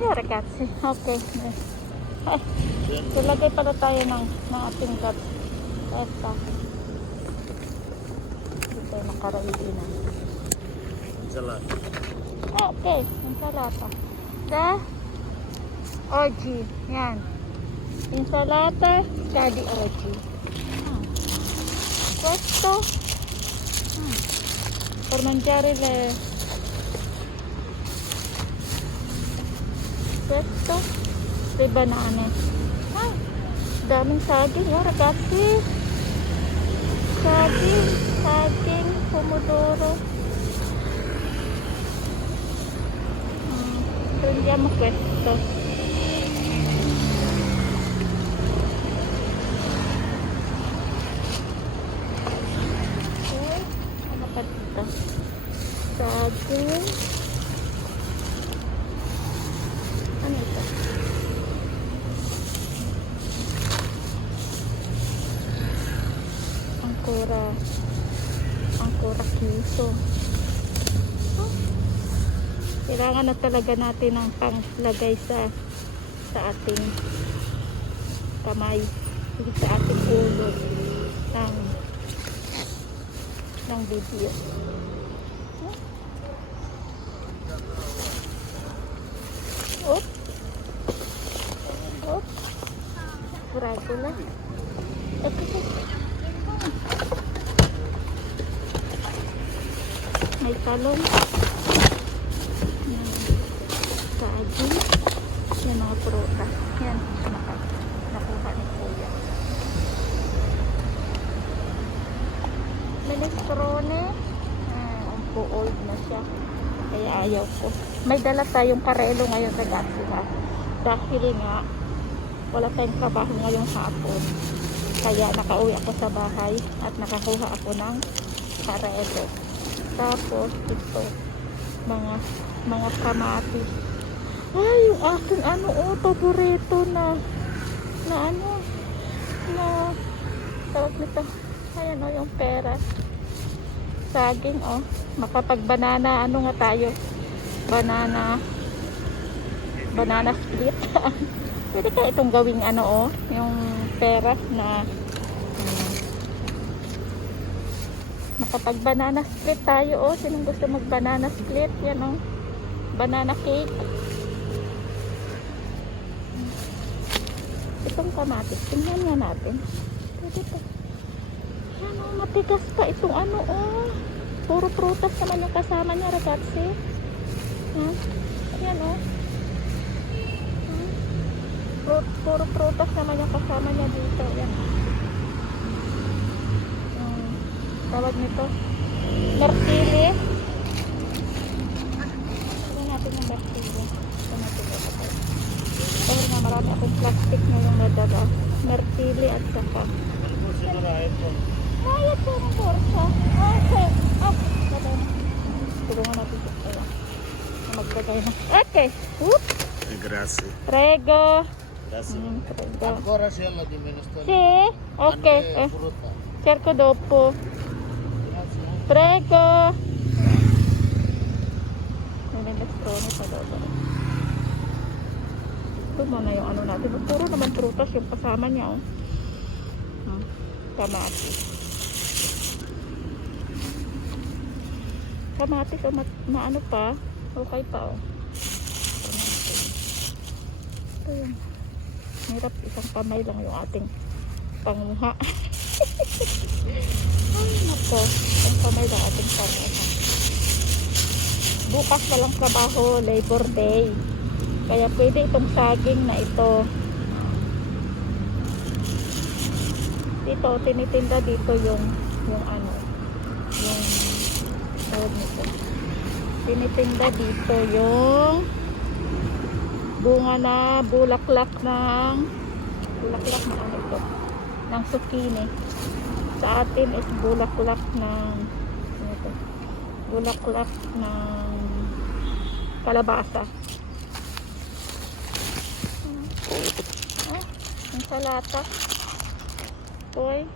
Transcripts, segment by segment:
Yeah, ragazzi. Okay. Ay, ilagay pala tayo ng, ng ating gat. Esta. Hindi tayo nakaraili na. Insalata. Okay, ensalata. The OG. Yan. Ensalata, daddy OG. Hmm. Questo. Hmm. Per mangiare le... Questo. Le banane. Ah, daming saging, oh, ragazzi. Saging, saging, pomodoro. Mm, prendiamo questo. Okay, ano pa dito? Saging. Ano ito? Ang kura. Ang kura kiso. Oh. Kailangan na talaga natin ng panglagay sa sa ating kamay, sa ating ulo ng ng video. Oop. Oop. Burago na. Ito, ito. May talong. Yan. Saging. Yan mga pruta. Yan. Nakuha ni Kuya. Minestrone. Ah, ang old na siya. Kaya ayaw ko. May dala tayong karelo ngayon sa Gasima. Dahil nga, wala tayong trabaho ngayong hapon. Kaya nakauwi ako sa bahay at nakakuha ako ng karelo. Tapos ito, mga mga kamatis. Ay, yung aking ano, oh, paborito na, na ano, na, tawag nito, ayan oh, yung pera. Saging, oh, makapag-banana, ano nga tayo, banana, banana split. Pwede ka itong gawing ano, oh, yung pera na, hmm, makapag banana split tayo oh. Sinong gusto mag banana split? Yan oh. Banana cake. Itong kamatis tingnan nga natin. Pwede pa. Yan oh matigas pa itong ano oh. Puro prutas naman yung kasama niya ragazzi. Yan yan oh. Hmm. Pru- puro prutas naman yung kasama niya dito. Yan. Hmm. Tawag nito Mertili Ito natin yung Mertili Ito natin ito Dahil nga marami akong plastic na yung nadala Mertili at saka? Kaya po ng borsa. Okay Tulungan natin Ayan Na Maglagay na Okay Whoop Eh, grazie. Prego Grazie. Mm, Prego Ancora c'è la di minestrone. Sì Ok eh. Cerco dopo Prego. May minestrone pa daw. Ito na yung ano natin. Puro naman prutas yung kasama niya. Oh. Hmm. Kamatis. Kamatis o mat- maano pa. Okay pa oh. Ito yun. Hirap isang kamay lang yung ating panguha. Ay, nako. Ang kamay na ating panguha. Bukas na lang trabaho, Labor Day. Kaya pwede itong saging na ito. Dito, tinitinda dito yung yung ano, yung tawag nito. Tinitinda dito yung bunga na bulaklak ng bulaklak na ano ito ng zucchini sa atin is bulaklak ng ano ito bulaklak ng kalabasa. Ah, ang salata. Toy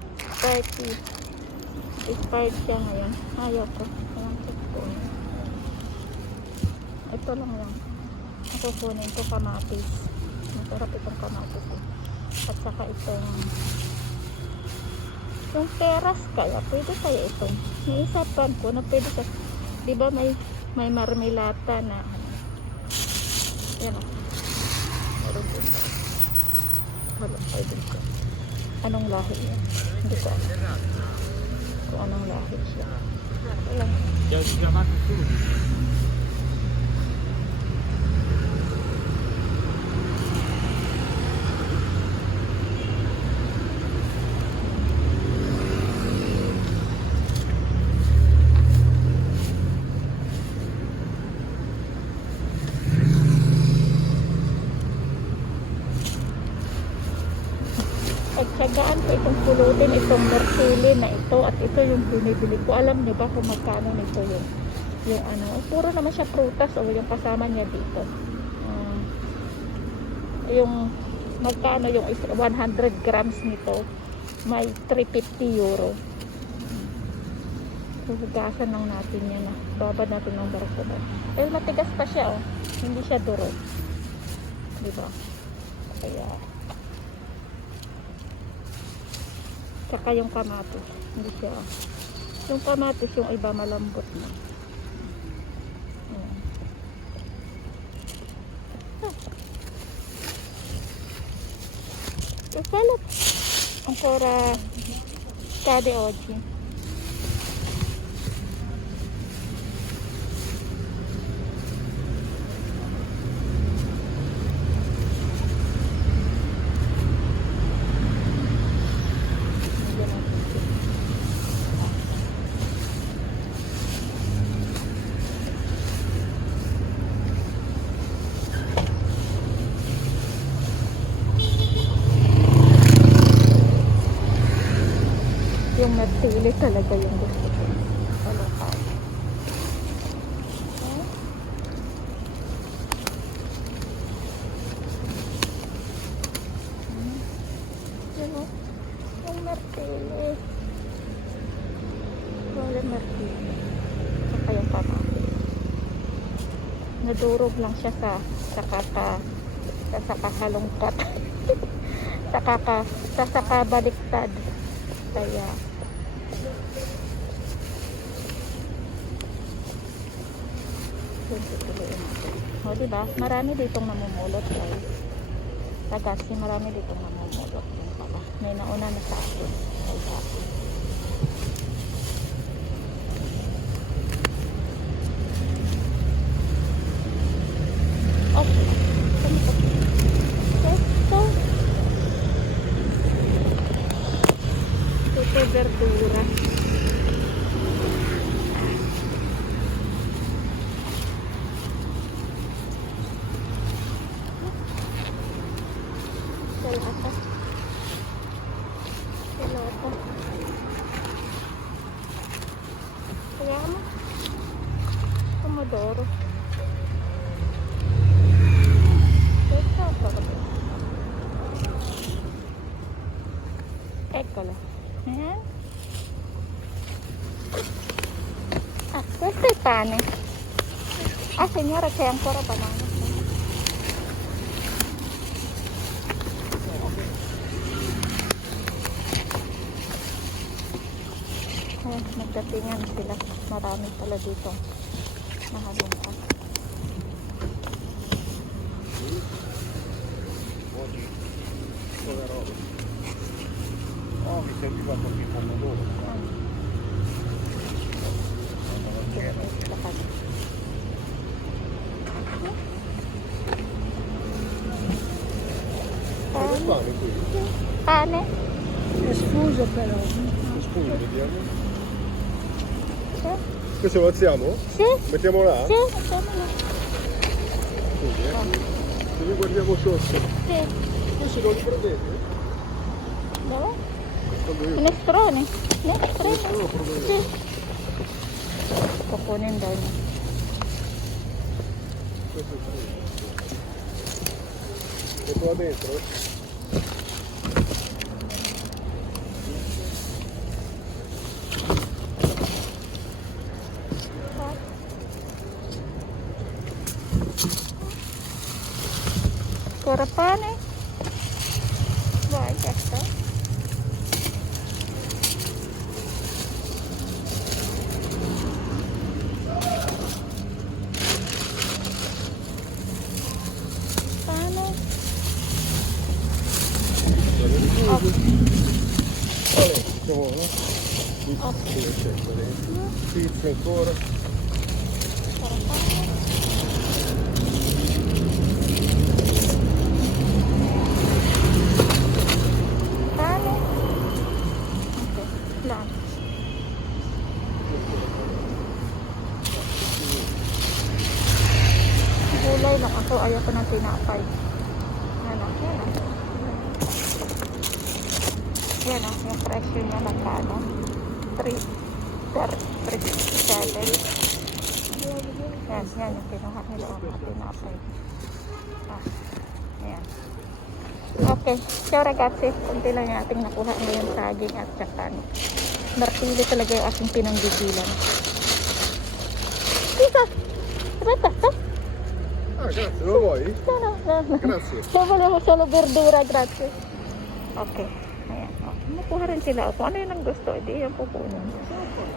30 expired siya ngayon. Ayaw ko. Ito lang lang. Kukunin ko kamatis. Masarap itong kamatis. Eh. At saka itong yung peras kaya, pwede kaya itong. Naisapan ko na pwede sa, di ba may, may marmelata na, ano. yan o. Meron din ba? Wala, pwede ko. Anong lahi yan? Hindi ko alam. Kung anong lahi siya. Wala. Già si chiamato tu. Pagtsagaan ko itong pulutin, itong mercili na ito at ito yung binibili ko. Alam niyo ba kung magkano nito yung yung ano, puro naman siya prutas o yung kasama niya dito. Ah, yung magkano yung is- 100 grams nito may 350 euro. Huhugasan lang natin yan. Ah. Babad natin ng barko ba. Eh, matigas pa siya oh. Hindi siya duro. Di ba? Kaya, Tsaka yung kamatis. Hindi siya. Yung kamatis, yung iba malambot na. Ayan. Ah. Salad. Ancora cade oggi. Hindi natin. Yung mertili talaga yung gusto ko. Kalokal. Okay. Hmm. Yun o. Yung mertili. Wala mertili. Saka yung kamatis. Nadurog lang siya sa sa kaka sa sa kakalungkat. sa kaka sa sa kabaliktad. Kaya tutuloyin natin. O, diba? Marami ditong namumulot, guys. Tagasi, marami ditong namumulot. Yung. May nauna na sa akin. Okay. Ito. Ito verdura. Salata. Salata. Kaya mo. Pomodoro. Ito, parang. Eccolo. Eh? Ah, questo è il pane. Ah, signora, c'è ancora banana. Eh, nagdatingan sila. Marami pala dito. Mahalungkat. No, mi serviva con il pomodoro. Pane. Pane. È sfuso però. È sfuso, vediamo. Questo lo alziamo? Sì. Mettiamo là? Sì, mettiamolo. Così, eh? Ah. Se li guardiamo sotto. Sì. Questo lo li? No. Quando io Minestrone. Minestrone. Minestrone, problema. Sì. Kukunin daw niya. questo è il Metto là dentro? Ancora pane. Vai, questo. Pane. Oh, Come no? Pizza ancora. Gulay lang ako. Ayoko ng tinapay. Yan o. Yan o. Yung presyo niya magkano? 3 per 367. Yan. Yan yung kinuha nila ang mga tinapay. Ah. Yan. Okay. Ciao ragazzi. Kunti lang yung ating nakuha ngayon saging at saka ano. Martili talaga yung aking pinanggigilan. Aspetta, sta? Ah, grazie, lo vuoi? No, no, no. Grazie. So, volevo solo verdura, grazie. Okay. Nakuha rin sila. Kung ano yun ang gusto, edi yan pupunin. Sabi.